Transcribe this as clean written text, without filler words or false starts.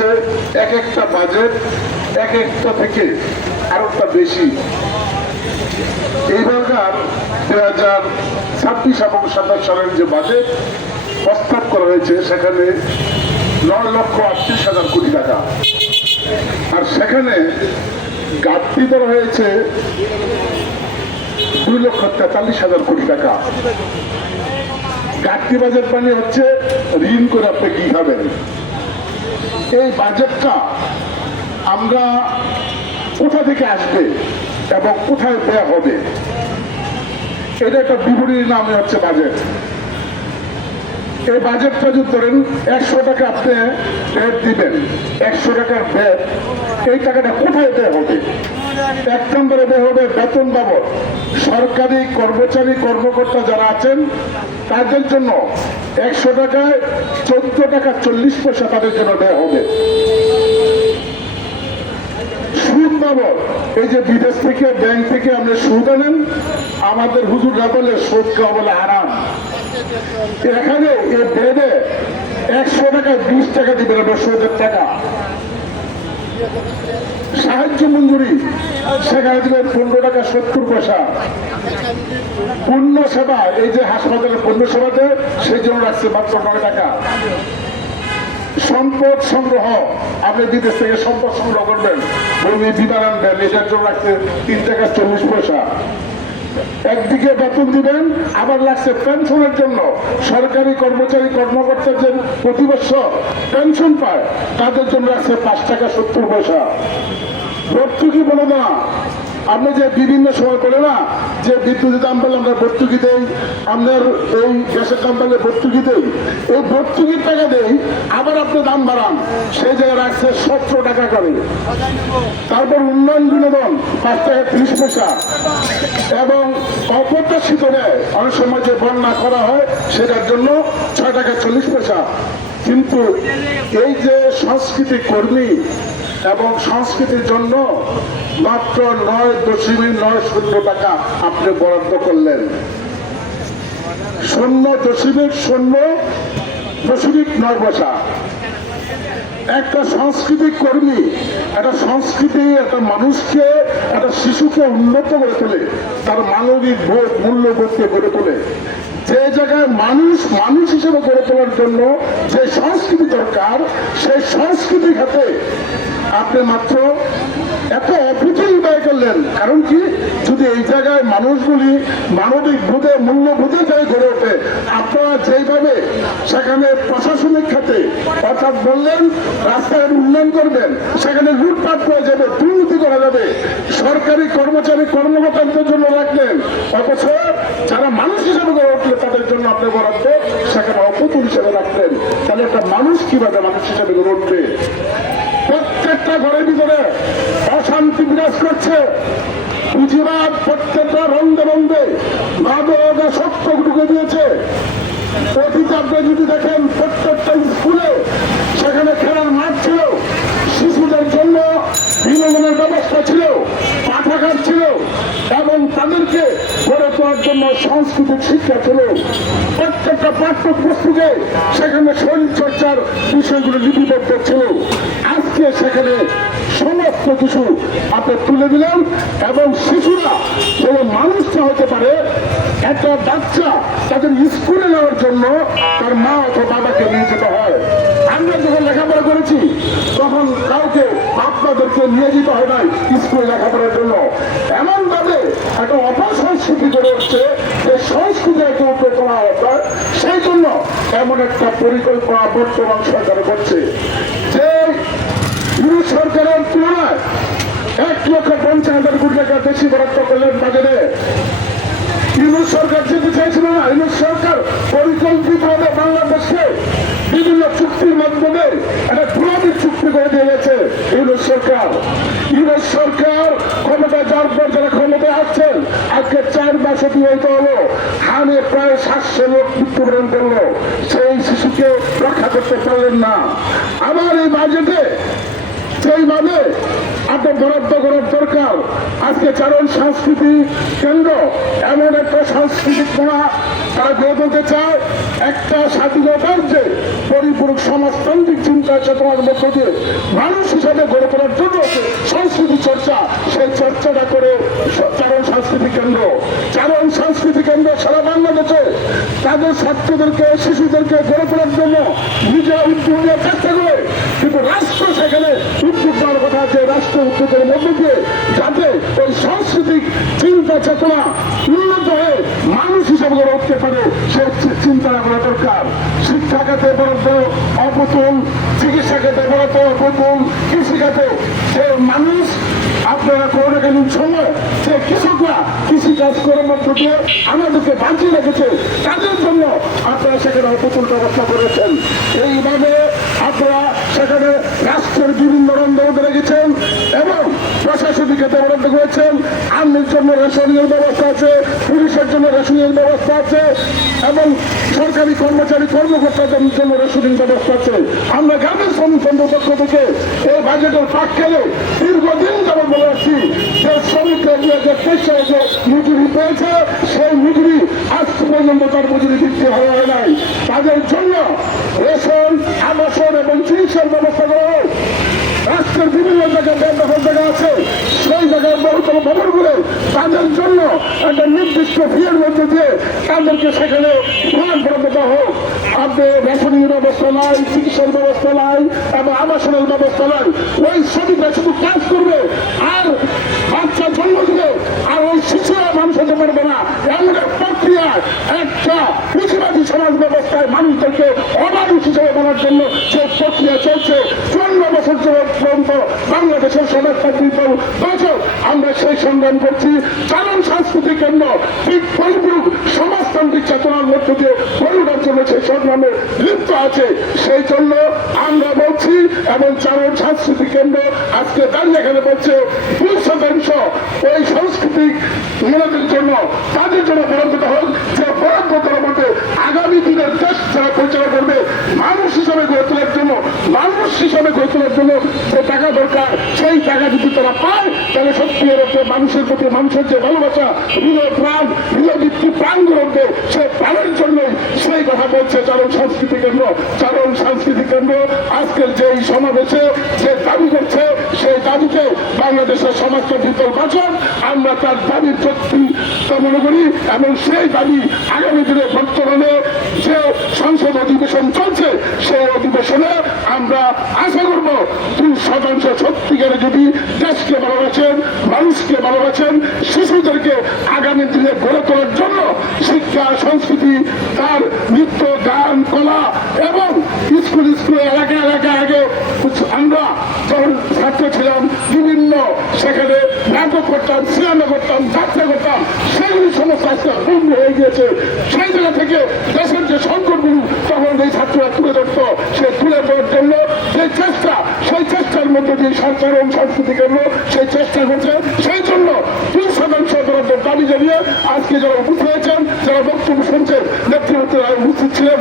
হচ্ছে এক একটা বাজেট এক একটা থেকে আরেকটা বেশি। এইবারকার 2026 এবং 27 সালের যে বাজেট প্রস্তাব করা হয়েছে সেখানে 9,38,000 কোটি টাকা, আর সেখানে ঘাটতি ধরা হয়েছে 2,43,000 কোটি টাকা। ঘাটতি বাজেট মানে হচ্ছে ঋণ করে আপনি কি খাবেন। এই বাজেটটা আমরা কোথা থেকে আসবে এবং কোথায় ব্যয় হবে, এটা একটা বিবরণীর নামে হচ্ছে বাজেট। এই বাজেটটা যদি ধরেন 100 টাকা আপনি ব্যয় দিবেন, 100 টাকার ব্যয়, এই টাকাটা কোথায় ব্যয় হবে? 1 নম্বরে ব্যয় হবে বেতন বাবদ। সরকারি কর্মচারী কর্মকর্তা যারা আছেন তাদের জন্য 100 টাকায় 14 টাকা 40 পয়সা তাদের জন্য ব্যয় হবে। সুদ বাবদ, এই যে বিদেশ থেকে ব্যাংক থেকে আমরা সুদ আনেন, আমাদের হুজুররা বলে সুদ খাওয়া বলে হারাম। এখানে এই বেদে 100 টাকায় 20 টাকা দিবেন আমরা সুদের টাকা। সাহায্য মঞ্জুরি সেখানে দিবেন 15 টাকা 70 পয়সা। পূর্ণ সেবা, এই যে হাসপাতালে পূর্ণ সেবা দেয় সেই জন্য রাখছে মাত্র 9 টাকা। সম্পদ সংগ্রহ, আপনি বিদেশ থেকে সম্পদ সংগ্রহ করবেন, ভূমি বিমান আনবেন, এটার জন্য রাখছে 3 টাকা 40 পয়সা। একদিকে বেতন দিবেন, আবার লাগছে পেনশনের জন্য। সরকারি কর্মচারী কর্মকর্তা যে প্রতি বছর পেনশন পায় তাদের জন্য লাগছে 5 টাকা 70 পয়সা। ভর্তুকি বলো না, আপনি যে বিভিন্ন সময় করে না যে বিদ্যুতের দাম পেলে আমরা ভর্তুকি দেই, আপনার এই গ্যাসের দাম পেলে ভর্তুকি দেই, এই ভর্তুকির টাকা দেই, আবার আপনি দাম বাড়ান, সেই জায়গায় রাখছে 17 টাকা করে। তারপর উন্নয়ন বিনোদন 5 টাকা 30 পয়সা, এবং অপ্রত্যাশিত নেয় অনেক সময় যে বন্যা করা হয় সেটার জন্য 6 টাকা 40 পয়সা। কিন্তু এই যে সংস্কৃতি কর্মী এবং সংস্কৃতির জন্য মাত্র 9.90 টাকা আপনি বরাদ্দ করলেন। 0.009 পয়সা। একটা সাংস্কৃতিক কর্মী একটা সংস্কৃতি, একটা মানুষকে, একটা শিশুকে উন্নত করে তোলে, তার মানবিক বোধ মূল্যবোধকে গড়ে তোলে। যে জায়গায় মানুষ মানুষ হিসেবে গড়ে তোলার জন্য যে সংস্কৃতি দরকার, সেই সংস্কৃতি খাতে আপনি মাত্র এত অপ্রচুর ব্যয় করলেন। কারণ কি, যদি এই জায়গায় মানুষগুলি মানবিক বোধে মূল্যবোধের জায়গায় গড়ে ওঠে, আপনারা যেইভাবে সেখানে প্রশাসনিক খাতে অর্থাৎ বললেন রাস্তাঘাট উন্নয়ন করবেন, সেখানে লুটপাট করা যাবে, দুর্নীতি করা যাবে, সরকারি কর্মচারী কর্মকর্তাদের জন্য রাখলেন, অথচ যারা মানুষ হিসেবে গড়ে উঠলে তাদের জন্য আপনি বরাদ্দ সেখানে অপ্রচুর হিসেবে রাখলেন। তাহলে একটা মানুষ কিভাবে মানুষ হিসেবে গড়ে উঠবে? প্রত্যেকটা ঘরের ভিতরে অশান্তি বিরাজ করছে। পুঁজিবাদ প্রত্যেকটা রন্ধে রন্ধে মাদক সত্য ঢুকে দিয়েছে। অতীতে আপনি যদি দেখেন প্রত্যেকটা স্কুলে সেখানে খেলার মাঠ ছিল, শিশুদের জন্য বিনোদনের ব্যবস্থা ছিল, পাঠাগার ছিল, এবং তাদেরকে গড়ে তোলার জন্য সাংস্কৃতিক শিক্ষা ছিল। প্রত্যেকটা পাঠ্যপুস্তকে সেখানে শরীর চর্চার বিষয়গুলো লিপিবদ্ধ ছিল। আজকে সেখানে সমস্ত কিছু আপনি তুলে দিলেন, এবং শিশুরা যেন মানুষটা হতে পারে। একটা বাচ্চা তাদের স্কুলে যাওয়ার জন্য তার মা অথবা বাবাকে নিয়ে যেতে হয়। আমরা যখন লেখাপড়া করেছি তখন কাউকে আপনাদেরকে নিয়ে যেতে হয় নাই স্কুলে লেখাপড়ার জন্য। এমন ভাবে একটা অপসংস্কৃতি গড়ে উঠছে যে সংস্কৃতি একটা উপরে করা হতো, সেই জন্য এমন একটা পরিকল্পনা বর্তমান সরকার করছে যে ইউনিট সরকারের তুলনায় 1,50,000 কোটি টাকা বেশি বরাদ্দ করলেন বাজেটে। ইউনিট সরকার যেতে চাইছিল না, ইউনিট সরকার পরিকল্পিতভাবে বাংলাদেশকে বিভিন্ন চুক্তির মাধ্যমে একটা গুলামী চুক্তি করে দিয়ে গেছে ইউনিট সরকার। ইউনিট সরকার ক্ষমতায় যাওয়ার পর যারা ক্ষমতায় আসছেন, আজকে 4 মাস অতিবাহিত হলো, হামে প্রায় 700 লোক মৃত্যুবরণ করলো, সেই শিশুকে রক্ষা করতে পারলেন না। আবার এই বাজেটে যে সেইভাবে আপনার বরাদ্দ করার দরকার। আজকে চারণ সংস্কৃতি কেন্দ্র এমন একটা সাংস্কৃতিক কোণা তারা গড়ে তুলতে চায়, একটা স্বাধীনতার যে পরিপূরক সমাজতান্ত্রিক চিন্তা চেতনার মধ্য দিয়ে মানুষ হিসাবে গড়ে তোলার জন্য সংস্কৃতি চর্চা, সেই চর্চাটা করে চারণ সাংস্কৃতিক কেন্দ্র। চারণ সাংস্কৃতিক কেন্দ্র সারা বাংলাদেশে তাদের ছাত্রদেরকে শিশুদেরকে গড়ে তোলার জন্য নিজেরা উদ্যোগ নেওয়ার চেষ্টা করে, কিন্তু রাষ্ট্র সেখানে উদ্যোগ নেওয়ার কথা আছে। রাষ্ট্র উদ্যোগের মধ্য দিয়ে যাতে ওই সাংস্কৃতিক চিন্তা চেতনা উন্নত হয়ে মানুষ হিসাবে গড়ে উঠতে পারে সে চিন্তা করা দরকার। শিক্ষা খাতে বরাদ্দ অপতুল, চিকিৎসা খাতে বরাদ্দ অপতুল, কৃষি খাতে সে মানুষ আপনারা করোনাকালীন সময় সে কৃষকরা কৃষি কাজ করার মধ্য দিয়ে আমাদেরকে বাঁচিয়ে রেখেছে, তাদের জন্য আপনারা সেখানে অপতুল ব্যবস্থা করেছেন। এইভাবে আপনারা সেখানে রাষ্ট্রের বিভিন্ন বরাদ্দ রেখেছেন এবং প্রশাসনিক খাতে বরাদ্দ করেছেন। আর্মির জন্য রেশনের ব্যবস্থা আছে, পুলিশের জন্য রেশনের ব্যবস্থা আছে এবং সরকারি কর্মচারী কর্মকর্তাদের জন্য রেশনের ব্যবস্থা আছে। আমরা গ্রামের শ্রমিক সংঘের পক্ষ থেকে এই বাজেটের পাক খেলে দীর্ঘদিন যাবত বলে আসছি যে শ্রমিকরা যে ২৩ সালে যে মজুরি পেয়েছে সেই মজুরি আজ পর্যন্ত তার মজুরি বৃদ্ধি হওয়া নাই। তাদের জন্য রেশন, আবাসন এবং চিকিৎসার ব্যবস্থা করা হোক। রাষ্ট্রের বিভিন্ন জায়গায় ব্যবহার জায়গা আছে, সেই জায়গায় বহুতল ভবনগুলো তাদের জন্য একটা নির্দিষ্ট ফিয়ের মধ্যে দিয়ে তাদেরকে সেখানে বরাদ্দ দেওয়া হোক। আপনি রেশনের ব্যবস্থা নাই, চিকিৎসার ব্যবস্থা নাই এবং আবাসনের ব্যবস্থা নাই। ওই শ্রমিকরা শুধু কাজ করবে আর বাচ্চা জন্ম দিবে আর ওই শিশুরা মানুষ হতে পারবে না। এমন এক প্রক্রিয়ায় একটা পুঁজিবাদী সমাজ ব্যবস্থায় মানুষদেরকে অমানুষ হিসেবে বলার জন্য যে প্রক্রিয়া চলছে ৫৪ বছর পর্যন্ত বাংলাদেশের সমাজতান্ত্রিক দল বছর আমরা সেই সংগ্রাম করছি। চারণ সাংস্কৃতিক কেন্দ্র ঠিক পরিপূরক সমাজতান্ত্রিক চেতনার মধ্য দিয়ে গড়ার জন্য সেই সংগ্রামে লিপ্ত আছে। সেই জন্য আমরা বলছি এবং চারণ সাংস্কৃতিক কেন্দ্র আজকে দাঁড়িয়ে এখানে বলছে ২% ওই সাংস্কৃতিক মেলাদের জন্য তাদের জন্য বরাদ্দ হোক, যে বরাদ্দ দেওয়ার মধ্যে আগামী দিনের দেশ যারা পরিচালনা করবে মানুষ হিসাবে গড়ে তোলার জন্য, মানুষ হিসাবে গড়ে তোলার জন্য যে টাকা দরকার সেই টাকা যদি তারা পায় তাহলে সত্যি অর্থে মানুষের প্রতি মানুষের যে ভালোবাসা, হৃদয় প্রাণ, হৃদয় ভিত্তি প্রাণ গড়বে সে প্রাণের জন্যই সেই কথা বলছে চারণ সাংস্কৃতিক কেন্দ্র। চারণ সাংস্কৃতিক কেন্দ্র আজকের যে সমাবেশে যে দাবি করছে সেই দাবিকে বাংলাদেশের সমাজতান্ত্রিক দল বাঁচান আমরা তার দাবির সত্যি মনে করি এবং সেই দাবি আগামী দিনে বর্তমানে যে সংসদ অধিবেশন চলছে সেই অধিবেশনে আমরা আশা করব ২% সত্যিকারে যদি দেশকে ভালোবাসেন, মানুষকে ভালোবাসেন, শিশুদেরকে আগামী দিনে গড়ে তোলার জন্য শিক্ষা, সংস্কৃতি, তার নৃত্য, গান, কলা এবং স্কুলে এলাকা আগে আমরা যখন ছাত্র ছিলাম বিভিন্ন সেখানে নাটক করতাম, সিনেমা করতাম, যাত্রা করতাম, সেগুলি সমস্ত আজকে পূর্ণ হয়ে গিয়েছে। সেই জায়গা থেকে দেশের যে সংকটগুলো তখন এই ছাত্ররা তুলে ধরত, সে তুলে ধরার জন্য যে চেষ্টা, সেই চেষ্টার মধ্যে দিয়ে সরকার এবং সংস্কৃতি কেন্দ্র সেই চেষ্টা করছে। সেই জন্য ২% বরাদ্দের দাবি জানিয়ে আজকে যারা উপস্থিত হয়েছেন, যারা বক্তব্য শুনছেন, নেতৃত্বে উপস্থিত ছিলেন